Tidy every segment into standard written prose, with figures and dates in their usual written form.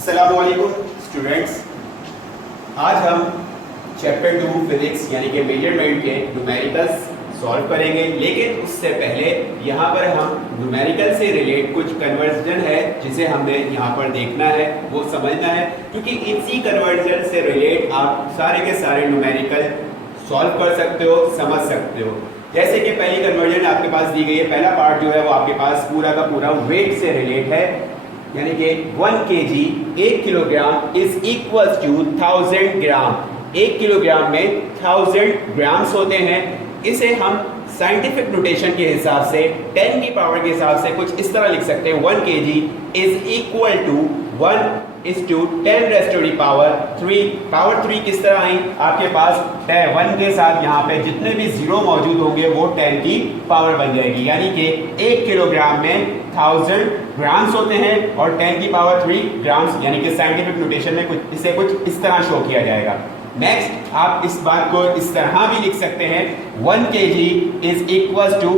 अस्सलामुअलैकुम स्टूडेंट्स, आज हम चैप्टर 2 फिजिक्स यानी कि मेजरमेंट के न्यूमेरिकल्स सॉल्व करेंगे। लेकिन उससे पहले यहाँ पर हम न्यूमेरिकल से रिलेट कुछ कन्वर्जन है जिसे हमने यहाँ पर देखना है, वो समझना है, क्योंकि इसी कन्वर्जन से रिलेट आप सारे के सारे न्यूमेरिकल सॉल्व कर सकते हो, समझ सकते हो। जैसे कि पहली कन्वर्जन आपके पास दी गई है, पहला पार्ट जो है वो आपके पास पूरा का पूरा वेट से रिलेट है, यानी कि 1 kg 1 kilogram is equal to 1000 gram. 1 kilogram में 1000 ग्राम्स होते हैं। इसे हम साइंटिफिक नोटेशन के हिसाब से 10 की पावर के हिसाब से कुछ इस तरह लिख सकते हैं, 1 kg is equal to 1:10 raise to the power 3। Power 3 किस तरह आई? आपके पास 1 के साथ यहाँ पे जितने भी जीरो मौजूद होंगे वो 10 की पावर बन जाएगी, यानी कि 1 किलोग्राम में 1000 ग्राम्स होते हैं और 10 की पावर 3 ग्राम्स, यानी कि साइंटिफिक नोटेशन में इसे कुछ इस तरह शो किया जाएगा। नेक्स्ट आप इस बात को इस तरह भी लिख सकते हैं, 1 kg is equal to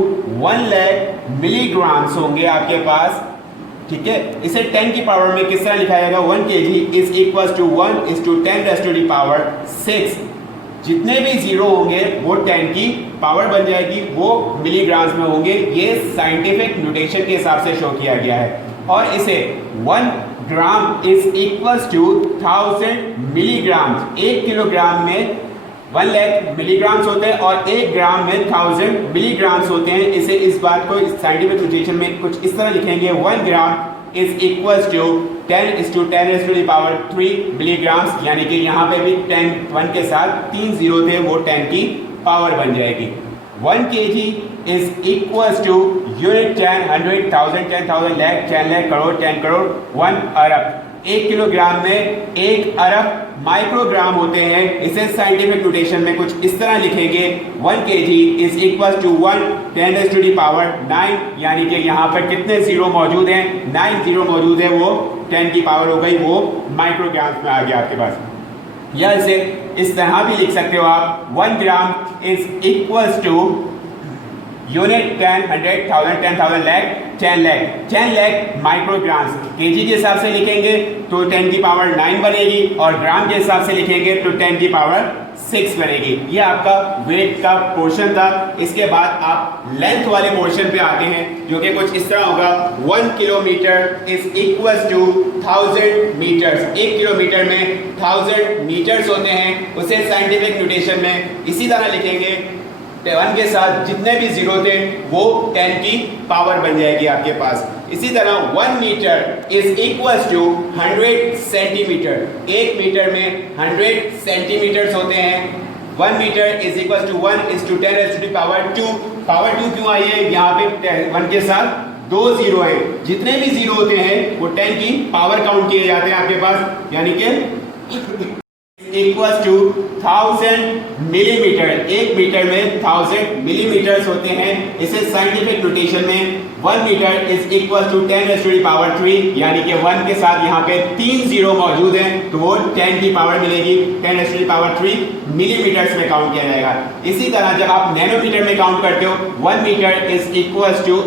1 lakh milligrams होंगे आपके पास, ठीक है। इसे 10 की पावर में किस तरह लिखा जाएगा? 1 kg is equal to 1:10 raise to the power 6। जितने भी जीरो होंगे वो 10 की पावर बन जाएगी, वो मिलीग्राम्स में होंगे। ये साइंटिफिक नोटेशन के हिसाब से शो किया गया है। और इसे 1 gram is equal to 1000 milligram. 1 kilogram में 1 लाख मिलीग्राम्स होते हैं और 1 ग्राम में 1000 मिलीग्राम्स होते हैं। इसे इस बात को साइंटिफिक नोटेशन में कुछ इस तरह लिखेंगे, 1 gram is equal to 10:10 raise to the power 3 milligrams, यानी कि यहाँ पे भी 1 के साथ 3 जीरो थे, वो 10 की पावर बन जाएगी। 1 kg is equal to unit 10, 100, 1000, 10,000, lakh, 10 lakh, crore, 10 crore, 1 अरब। 1 किलोग्राम में 1 अरब माइक्रोग्राम होते हैं। इसे साइंटिफिक नोटेशन में कुछ इस तरह लिखेंगे, 1 kg is equal to 1:10 raise to the power 9, यानी कि यहाँ पर कितने जीरो मौजूद हैं? 9 जीरो मौजूद है, वो 10 की पावर हो गई, वो माइक्रोग्राम्स में आ गया आपके पास। या इसे इस तरह भी लिख सकते हो आप, 1 gram is equal to unit 10, 100, 1000, 10,000, lakh, 10 lakh, 10 lakh micrograms. KG के हिसाब से लिखेंगे तो 10 की पावर 9 बनेगी, और ग्राम के हिसाब से लिखेंगे तो 10 की पावर 6 बनेगी। ये आपका वेट का पोर्शन था। इसके बाद आप लेंथ वाले पोर्शन पे आते हैं, जो कि कुछ इस तरह होगा, 1 kilometre is equal to 1000 metres. 1 kilometre में 1000 मीटर्स होते हैं। उसे साइंटिफिक नोटेशन में इसी तरह लिखेंगे, 1 के साथ जितने भी जीरो थे वो 10 की पावर बन जाएगी आपके पास। इसी तरह 1 metre is equal to 100 centimetre. 1 metre में 100 सेंटीमीटर्स होते हैं। 1 metre is equal to 1:10 raise to the power 2। Power 2 क्यों आई है? यहाँ पे 1 के साथ 2 जीरो है। जितने भी जीरो होते हैं वो 10 की पावर काउंट किए जाते हैं आपके पास, यानी कि इक्वल टू 1000 मिलीमीटर। 1 मीटर में 1000 मिलीमीटर्स होते हैं। इसे साइंटिफिक नोटेशन में 1 metre is equal to 10 raise to the power 3, यानी कि 1 के साथ यहाँ पे 3 जीरो मौजूद हैं, तो वो 10 की पावर मिलेगी, 10 raise to the power 3 millimetres में काउंट किया जाएगा। इसी तरह जब आप नैनोमीटर में काउंट करते हो, 1 metre is equal to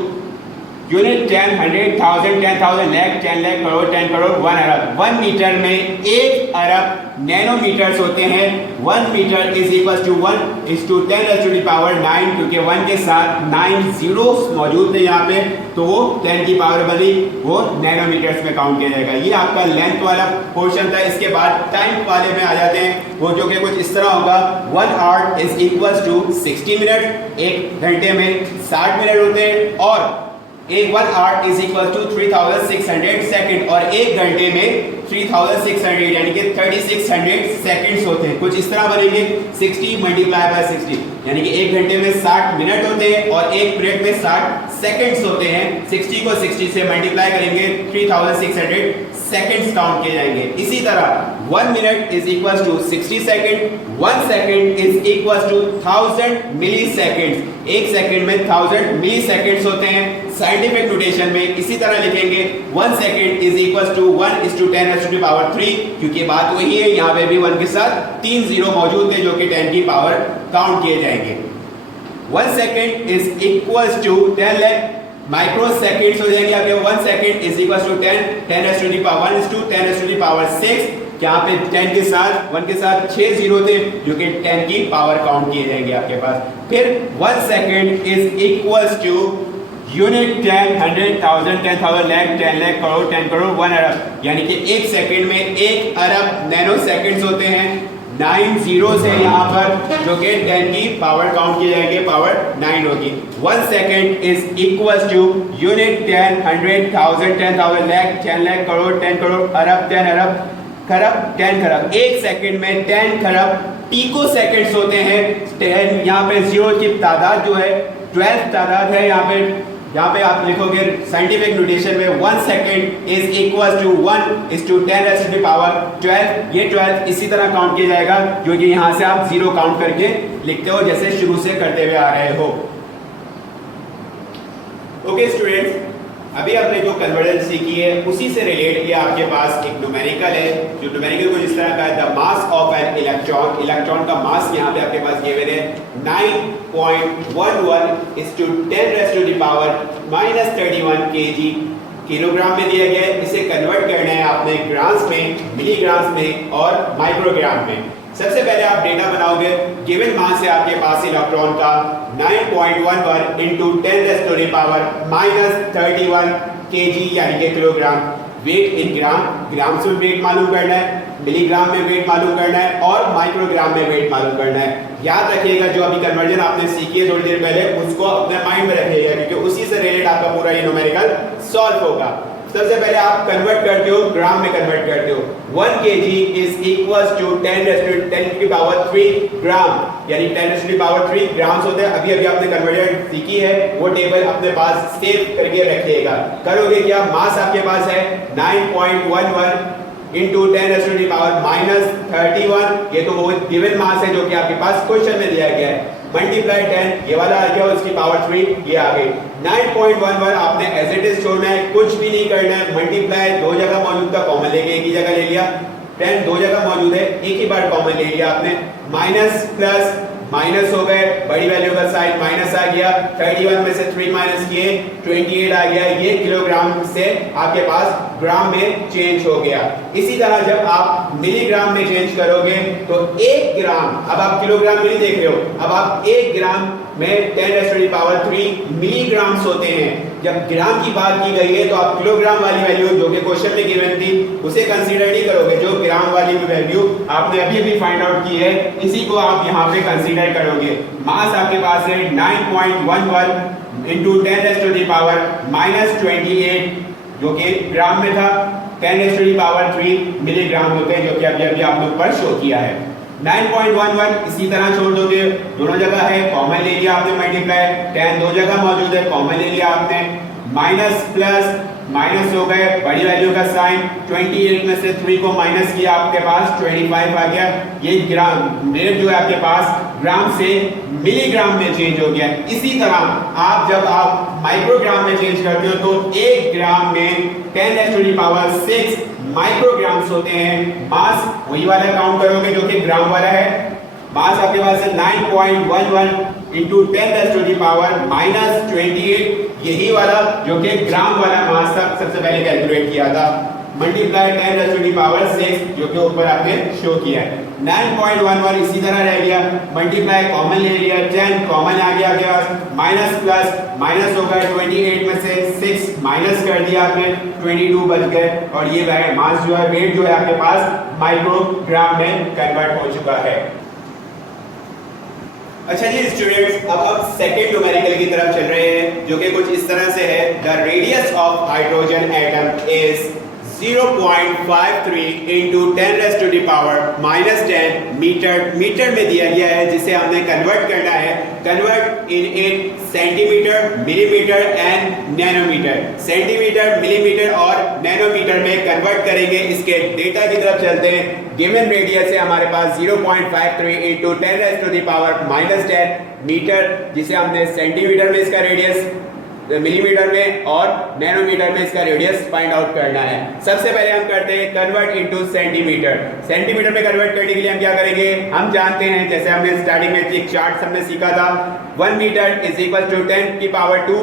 unit 10, 100, 1000, 10,000, lakh, 10 lakh, crore, 10 crore, 1 अरब। 1 मीटर में 1 अरब नैनोमीटर्स होते हैं। 1 metre is equal to 1:10 raise to the power 9, क्योंकि 1 के साथ 9 जीरो मौजूद थे यहाँ पे, तो वो 10 की पावर बनी, वो नैनोमीटर्स में काउंट किया जाएगा। ये आपका लेंथ वाला पोर्शन था। इसके बाद टाइम वाले में आ जाते हैं, वो जो कि कुछ इस तरह होगा, 1 hour is equal to 60 minute. 1 घंटे में 60 मिनट होते हैं, और 1 hour is equal to 3600 second, और 1 घंटे में 3600 यानी कि 3600 सेकंड्स होते हैं। कुछ इस तरह बनेंगे, 60 मल्टीप्लाई बाय 60, यानी कि 1 घंटे में 60 मिनट होते हैं और 1 मिनट में 60 सेकंड्स होते हैं। 60 को 60 से मल्टीप्लाई करेंगे, 3600 सेकंड्स काउंट किए जाएंगे। इसी तरह 1 minute is equal to 60 second, 1 second is equal to 1000 millisecond. 1 second में 1000 मिली सेकंड्स होते हैं। साइंटिफिक नोटेशन में इसी तरह लिखेंगे, 1 second is equal to 1:10 raise to the power 3, क्योंकि बात वही है, यहाँ पे भी 1 के साथ 3 जीरो मौजूद थे, जो कि 10 की पावर काउंट किए जाएंगे। 1 second is equal to 10 lakh microseconds हो जाएंगे आपके 1 second is equal to 10 raise to the power 1 to 10 raise to the power 6। यहाँ पे 10 के साथ 1 के साथ 6 जीरो थे जो कि 10 की पावर काउंट किए जाएंगे आपके पास। फिर 1 second is equals to unit 10 100 1000 10,000 lakh 10 lakh crore 10 crore 1 अरब, यानी कि 1 सेकेंड में 1 अरब नैनो सेकेंड्स होते हैं। 9 जीरोस है यहाँ पर जो कि 10 की पावर काउंट किए जाएंगे, पावर 9 होगी। 1 second is equals to unit 10 100 1000 10,000 lakh 10 lakh crore 10 crore अरब 10 अरब खरब 10 खरब। 1 सेकेंड में 10 खरब पिको सेकेंड्स होते हैं। 10 यहाँ पे जीरो की तादाद जो है 12 तादाद है। यहाँ पे आप लिखोगे साइंटिफिक नोटेशन में 1 second is equal to 1 is to 10 raise to the power 12। ये 12 इसी तरह काउंट किया जाएगा क्योंकि यहाँ से आप जीरो काउंट करके लिखते हो जैसे शुरू से करते हुए आ रहे हो। ओके स्टूडेंट्स, अभी आपने जो कन्वर्जन सीखी है उसी से रिलेट किया आपके पास एक न्यूमेरिकल है, जो न्यूमेरिकल कुछ इस तरह का है, the mass of an electron. Electron का मास यहाँ पे आपके पास गिवन है 9.11 is to 10 raise to the power -31 kg kilogram में दिया गया है। इसे कन्वर्ट करना है आपने ग्राम्स में, मिलीग्राम्स में और माइक्रोग्राम में। सबसे पहले आप डेटा बनाओगे। गिवन मास है आपके पास इलेक्ट्रॉन का 9.11 into 10 raise to the power -31 kg यानी कि kilogram. Weight in gram, grams में वेट मालूम करना है, मिलीग्राम में वेट मालूम करना है और माइक्रोग्राम में वेट मालूम करना है। याद रखिएगा जो अभी कन्वर्जन आपने सीखी है थोड़ी देर पहले उसको अपने माइंड में रखिएगा क्योंकि उसी से रिलेटेड आपका पूरा ये न्यूमेरिकल सॉल्व होगा। सबसे पहले आप कन्वर्ट करते हो, ग्राम में कन्वर्ट करते हो। 1 kg is equals to 10 raise to 10 की पावर 3 ग्राम, यानी 10 रेज़ टू की पावर 3 ग्राम्स होते हैं। अभी आपने कन्वर्जन सीखी है वो टेबल अपने पास सेव करके रखिएगा। करोगे क्या, मास आपके पास है 9.11 इंटू 10 रेज़ टू की पावर -31। ये तो वो गिवन मास है जो कि आपके पास क्वेश्चन में दिया गया है। मल्टीप्लाई 10, ये वाला आ गया उसकी पावर 3, ये आ गई 9.11। आपने एज इट इज छोड़ना है, कुछ भी नहीं करना है। मल्टीप्लाई दो जगह मौजूद था, कॉमन लेके एक ही जगह ले लिया। 10 दो जगह मौजूद है, एक ही बार कॉमन ले लिया आपने। माइनस प्लस माइनस हो गए, बड़ी वैल्यू का साइन माइनस आ गया। 31 में से 3 माइनस किए 28 आ गया। ये किलोग्राम से आपके पास ग्राम में चेंज हो गया। इसी तरह जब आप मिलीग्राम में चेंज करोगे तो 1 ग्राम, अब आप किलोग्राम में नहीं देख रहे हो, अब आप 1 ग्राम में 10 raise to the power 3 milligrams होते हैं। जब ग्राम की बात की गई है तो आप किलोग्राम वाली वैल्यू जो कि क्वेश्चन में गिवन थी उसे कंसीडर नहीं करोगे। जो ग्राम वाली वैल्यू आपने अभी फाइंड आउट की है इसी को आप यहाँ पे कंसीडर करोगे। मास आपके पास है 9.11 into 10 raise to the power -28 जो कि ग्राम में था। 10 raise to the power 3 milligram होते हैं जो कि अभी आपने ऊपर शो किया है। 9.11 इसी तरह छोड़ दोगे, दोनों जगह है, कॉमन ले लिया आपने मल्टीप्लाई। 10 दो जगह मौजूद है, कॉमन ले लिया आपने। माइनस प्लस माइनस हो गए, बड़ी वैल्यू का साइन 28 में से 3 को माइनस किया आपके पास 25 आ गया। ये ग्राम रेट जो है आपके पास ग्राम से मिलीग्राम में चेंज हो गया। इसी तरह आप जब आप माइक्रोग्राम में चेंज करते हो तो 1 ग्राम में 10 raise to the power 6 micrograms होते हैं। मास वही वाला काउंट करोगे जो कि ग्राम वाला है। मास आपके पास है 9.11 into 10 raise to the power -28, यही वाला जो कि ग्राम वाला मास था सबसे पहले कैलकुलेट किया था। Multiply 10 raise to the power 6 जो कि ऊपर आपने शो किया है। 9.11 इसी तरह रह गया, मल्टीप्लाई कॉमन ले लिया, 10 कॉमन आ गया आपके पास। माइनस प्लस माइनस होगा, 28 में से 6 माइनस कर दिया आपने, 22 बच गए और ये मास जो है वेट जो है आपके पास माइक्रोग्राम में कन्वर्ट हो चुका है। अच्छा जी स्टूडेंट्स, अब हम सेकेंड न्यूमेरिकल की तरफ चल रहे हैं जो कि कुछ इस तरह से है। The radius of hydrogen atom is 0.53 into 10 raise to the power -10 metre में दिया गया है, जिसे हमने कन्वर्ट करना है। Convert in centimetre, millimetre and nanometre. Centimetre, millimetre और नैनोमीटर में कन्वर्ट करेंगे। इसके डेटा की तरफ चलते हैं। गिवन रेडियस है हमारे पास 0.53 into 10 raise to the power -10 metre, जिसे हमने सेंटीमीटर में इसका रेडियस, मिलीमीटर में और नैनोमीटर में इसका रेडियस फाइंड आउट करना है। सबसे पहले हम करते हैं कन्वर्ट इनटू सेंटीमीटर। सेंटीमीटर में कन्वर्ट करने के लिए हम क्या करेंगे, हम जानते हैं जैसे हमने स्टार्टिंग में एक चार्ट हमने सीखा था, 1 मीटर इज इक्वल टू 10 की पावर 2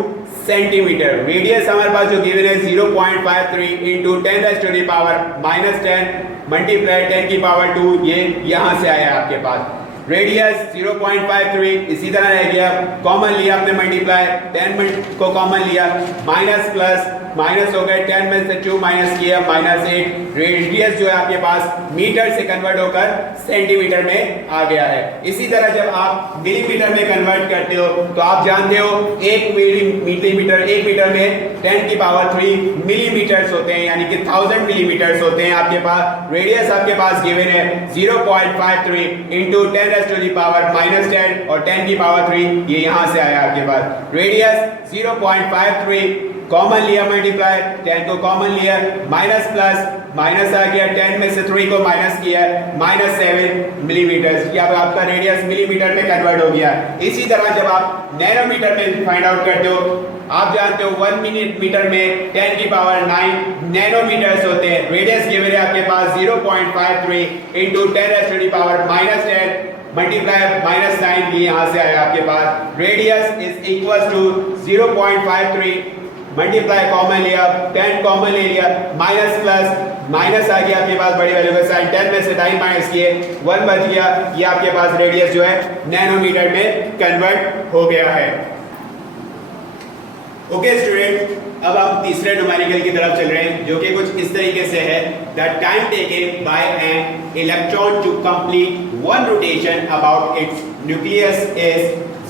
सेंटीमीटर। रेडियस हमारे पास जो गिवन है 0.53 into 10 raise to the power -10 multiply 10 की पावर 2, ये यहाँ से आया आपके पास। रेडियस 0.53 इसी तरह रह गया, कॉमन लिया आपने मल्टीप्लाई 10 को कॉमन लिया, माइनस प्लस माइनस हो गए, 10 में से 2 माइनस किया -8। रेडियस जो है आपके पास मीटर से कन्वर्ट होकर सेंटीमीटर में आ गया है। इसी तरह जब आप मिलीमीटर में कन्वर्ट करते हो तो आप जानते हो 1 मिलीमीटर 1 मीटर में 10 की पावर 3 मिलीमीटर्स होते हैं, यानी कि 1000 मिलीमीटर्स होते हैं आपके पास। रेडियस आपके पास गिवन है 0.53 into 10 raise to the power -10 और 10 की पावर 3, ये यहां से आया आपके पास। रेडियस 0.53 कॉमन लिया मल्टीप्लाई 10 को कॉमन लिया, माइनस प्लस माइनस आ गया, 10 में से 3 को माइनस किया -7 मिलीमीटर। अब आपका रेडियस मिलीमीटर में कन्वर्ट हो गया। इसी तरह जब आप नैनोमीटर में फाइंड आउट करते हो, आप जानते हो 1 मीटर में 10 की पावर 9 नैनोमीटर्स होते हैं। रेडियस गिवन है आपके पास 0.53 into 10 raise to the power -10 multiply -9, ये यहां से आया आपके पास। Radius is equal to 0.53 multiply common लिया, 10 कॉमन ले लिया, माइनस प्लस माइनस आ गया आपके पास बड़ी वैल्यू का साइन, 10 में से 9 माइनस किए 1 बच गया। ये आपके पास रेडियस जो है नैनोमीटर में कन्वर्ट हो गया है। ओके स्टूडेंट, अब हम तीसरे न्यूमेरिकल की तरफ चल रहे हैं, जो कि कुछ इस तरीके से है। The time taken by an electron to complete one rotation about its nucleus is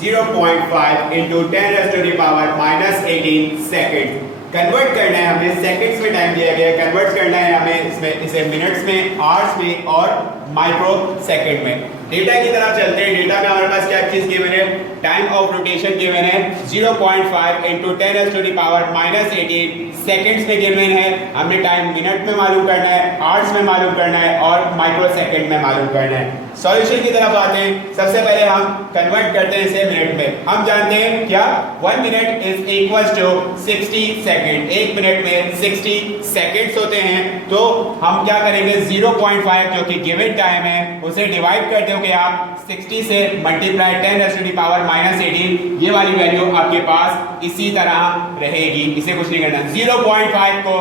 0.5 into 10 raise to the power -18 second. Convert करना है हमें, सेकंड्स में टाइम दिया गया है, कन्वर्ट करना है हमें इसमें, इसे मिनट्स में, आवर्स में और माइक्रो सेकंड में। डेटा की तरफ चलते हैं। डेटा में हमारे पास क्या चीज गिवन है, टाइम ऑफ रोटेशन गिवन है 0.5 into 10 raise to the power -18 seconds में गिवन है। हमने टाइम मिनट में मालूम करना है, आवर्स में मालूम करना है और माइक्रो सेकंड में मालूम करना है। सॉल्यूशन की तरफ आते हैं। सबसे पहले हम कन्वर्ट करते हैं इसे मिनट में। हम जानते हैं क्या, 1 minute is equal to 60 second. 1 minute में 60 सेकंड्स होते हैं। तो हम क्या करेंगे, 0.5 जो कि गिवन टाइम है उसे डिवाइड करते हो कि आप 60 से multiply 10 raise to the power -18, ये वाली वैल्यू आपके पास इसी तरह रहेगी, इसे कुछ नहीं करना। 0.5 को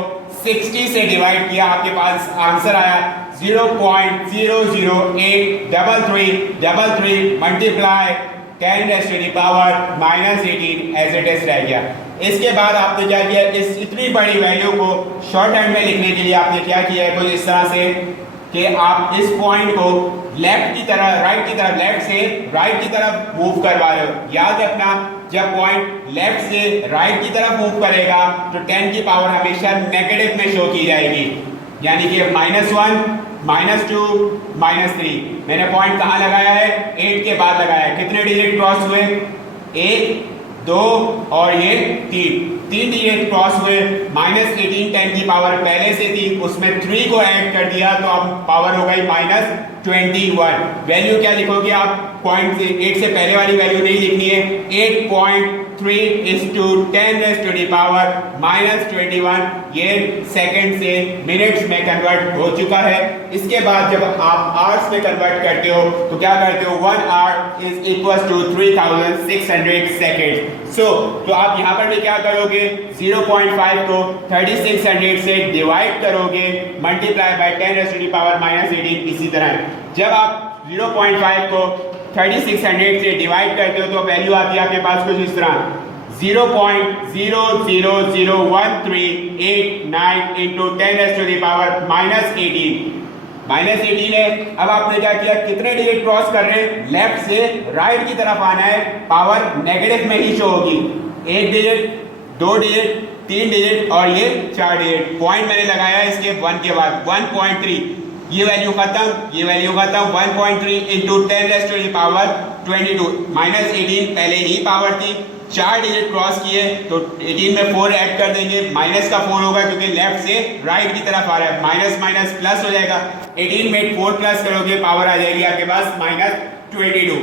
60 से डिवाइड किया, आपके पास आंसर आया 0.0083333 multiply 10 raise to the power -18 as it is रह गया। इसके बाद आपने क्या किया, इस इतनी बड़ी वैल्यू को शॉर्ट हैंड में लिखने के लिए आपने क्या किया है, कुछ इस तरह से कि आप इस पॉइंट को लेफ्ट की तरफ, राइट की तरफ, लेफ्ट से राइट की तरफ मूव करवा रहे हो। याद रखना, जब पॉइंट लेफ्ट से राइट की तरफ मूव करेगा तो 10 की पावर हमेशा नेगेटिव में शो की जाएगी, यानी कि -1 -2 -3। मैंने पॉइंट कहाँ लगाया है, 8 के बाद लगाया है। कितने डिजिट क्रॉस हुए, 1 2 और ये 3 डिजिट क्रॉस हुए। -18 10 की पावर पहले से थी, उसमें 3 को ऐड कर दिया तो अब पावर हो गई -21। वैल्यू क्या लिखोगे आप, पॉइंट से 8 से पहले वाली वैल्यू नहीं लिखनी है। 8.3 × 10 रेज़ टू द पावर -21, ये सेकंड से मिनट्स में कन्वर्ट हो चुका है। इसके बाद जब आप आवर्स में कन्वर्ट करते हो तो क्या करते हो, 1 hour is equal to 3600 second. तो आप यहाँ पर भी क्या करोगे, 0.5 को 3600 से डिवाइड करोगे, multiply by 10 raise to the power -18। इसी तरह जब आप 0.5 को 3600 से डिवाइड करते हो तो वैल्यू आती है आपके पास कुछ इस तरह, 0.000138 into 10 raise to the power -18 है। अब आपने क्या किया, कितने डिजिट क्रॉस कर रहे हैं, लेफ्ट से राइट की तरफ आना है, पावर नेगेटिव में ही शो होगी। 1 डिजिट, 2 डिजिट, 3 डिजिट और ये 4 डिजिट। पॉइंट मैंने लगाया इसके 1 के बाद 1.3, ये वैल्यू खत्म, ये वैल्यू खत्म। 1.3 into 10 raise to the power 22 -18 पहले ही पावर थी, 4 डिजिट क्रॉस किए तो 18 में 4 ऐड कर देंगे, माइनस का 4 होगा क्योंकि लेफ्ट से राइट की तरफ आ रहा है, माइनस माइनस प्लस हो जाएगा। 18 में 4 प्लस करोगे, पावर आ जाएगी आपके पास -22।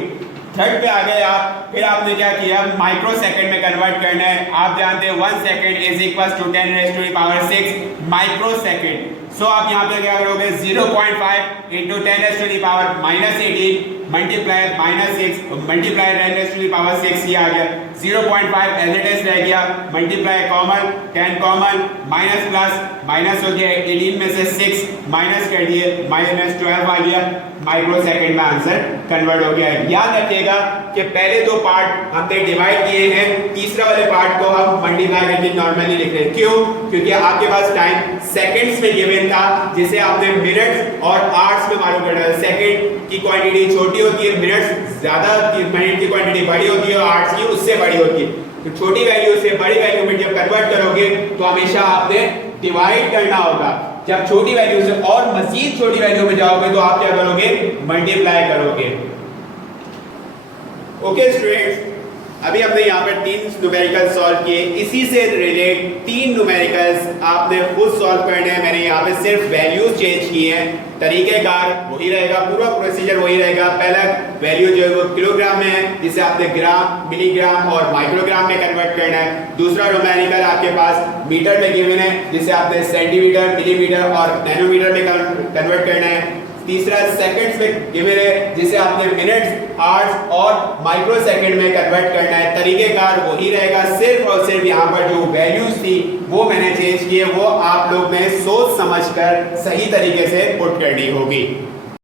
थर्ड पे आ गए आप। फिर आपने क्या किया, माइक्रो सेकंड में कन्वर्ट करना है। आप जानते हैं 1 second is equal to 10 raise to the power 6 micro second. So आप यहाँ पे क्या करोगे 0.5 इंटू 10⁻⁻18 मल्टीप्लाई -6 मल्टीप्लाई 10⁻⁶ ये आ गया 0.5 एज इट इज रह गया multiply common 10 common minus plus minus हो गया 18 में से 6 माइनस कर दिए -12 आ गया माइक्रोसेकंड में आंसर कन्वर्ट हो गया है। याद रखिएगा कि पहले दो पार्ट हमने डिवाइड किए हैं, तीसरा वाले पार्ट को हम मल्टीप्लाई करके नॉर्मली लिख रहे हैं। क्यों? क्योंकि आपके पास टाइम सेकंड्स में गिवन था, जिसे आपने मिनट्स और आवर्स में मालूम करना है। सेकंड की क्वांटिटी छोटी होती है, मिनट्स ज्यादा, मिनट की क्वांटिटी बड़ी होती है और आवर्स की उससे बड़ी होती है। तो छोटी वैल्यू से बड़ी वैल्यू में जब कन्वर्ट करोगे तो हमेशा आपने डिवाइड करना होगा। जब छोटी वैल्यू से और मजीद छोटी वैल्यू में जाओगे तो आप क्या करोगे? मल्टीप्लाई करोगे। ओके स्टूडेंट्स, अभी हमने यहाँ पर 3 न्यूमेरिकल सॉल्व किए। इसी से रिलेट 3 न्यूमेरिकल्स आपने खुद सॉल्व करने हैं। मैंने यहाँ पे सिर्फ वैल्यूज चेंज किए हैं, तरीकेकार वही रहेगा, पूरा प्रोसीजर वही रहेगा। पहला वैल्यू जो है वो किलोग्राम में है, जिसे आपने ग्राम, मिलीग्राम और माइक्रोग्राम में कन्वर्ट करना है। दूसरा न्यूमेरिकल आपके पास मीटर में गिवन है, जिसे आपने सेंटीमीटर, मिलीमीटर और नैनोमीटर में कन्वर्ट करना है। तीसरा सेकंड्स में गिवन है, जिसे आपने मिनट्स, आवर्स और माइक्रो सेकंड में कन्वर्ट करना है। तरीकेकार वही रहेगा, सिर्फ और सिर्फ यहाँ पर जो वैल्यूज थी वो मैंने चेंज किए, वो आप लोग ने सोच समझकर सही तरीके से पुट करनी होगी।